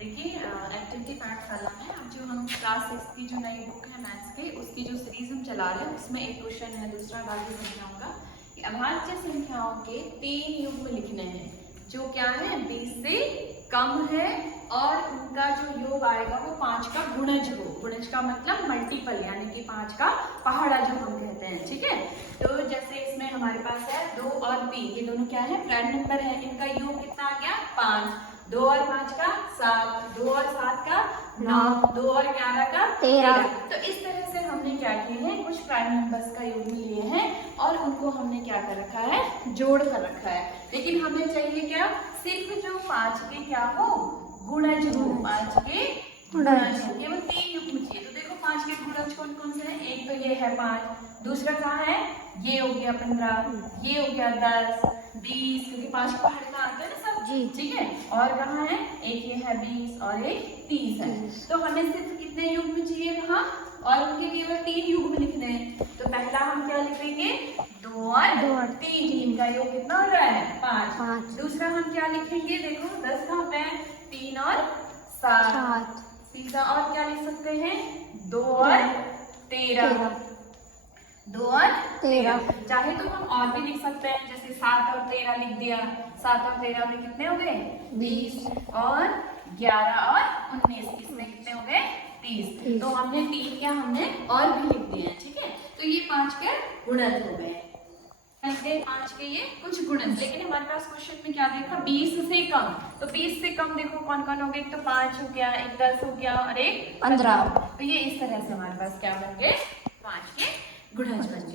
देखिए एक्टिविटी पाठशाला में अब जो हम क्लास 6 की जो नई बुक है मैथ्स के उसकी जो सीरीज हम चला रहे हैं उसमें एक क्वेश्चन है दूसरा भाज्य संख्याओं का कि अभाज्य संख्याओं के 3 युग्म लिखने हैं जो क्या है 20 से कम है और उनका जो योग आएगा वो 5 का गुणज हो। गुणज का मतलब मल्टीपल यानी कि 5 का पहाड़ा जो हम कहते हैं। ठीक है, तो जैसे इसमें हमारे पास है 2 और 3 ये दोनों क्या है प्राइम नंबर है, इनका योग कितना आ गया 5, 2 और 5 का 7, 2 और 7 का 9, 2 और 11 का 13। तो इस तरह से हमने क्या किए हैं कुछ प्राइम नंबर्स का योग लिए हैं और उनको हमने क्या कर रखा है जोड़ कर रखा है। लेकिन हमें चाहिए क्या सिर्फ जो 5 के क्या हो गुणज हो, 5 के गुणज हो, केवल 3 युग्म चाहिए। तो देखो 5 के गुणज कौन कौन से हैं, एक तो ये है 5, दूसरा कहाँ है ये हो गया 15, ये हो गया 10, 20 क्योंकि 5 का पहाड़ का आता है ना सब जी। ठीक है, और कहाँ है एक ये है 20 और एक 30 है। तो हमें सिर्फ कितने युग्म चाहिए वहाँ और उनके केवल 3 युग्म लिखने हैं। तो पहला हम क्या लिखेंगे 2 और 3, इनका योग कितना हो रहा है 5। दूसरा हम क्या लिखेंगे देखो 10 कहाँ पे है 3 और 7। तीसरा और क्या लिख सकते हैं 2 और 13, 2 और 13। चाहे तो हम और भी लिख सकते हैं जैसे 7 और 13 लिख दिया, 7 और 13 में कितने हो गए 20 और 11 और 19 इसमें कितने हो गए 30। तो हमने 3 क्या हमने और भी लिख दिए हैं। ठीक है, तो ये 5 के गुणज हो गए, 5 के ये कुछ गुणज। लेकिन हमारे पास क्वेश्चन में क्या देखा 20 से कम, तो 20 से कम देखो कौन कौन हो गए, एक तो 5 हो गया, एक 10 हो गया और एक 15। तो ये इस तरह से हमारे पास क्या बन गए 5 के गुणज बन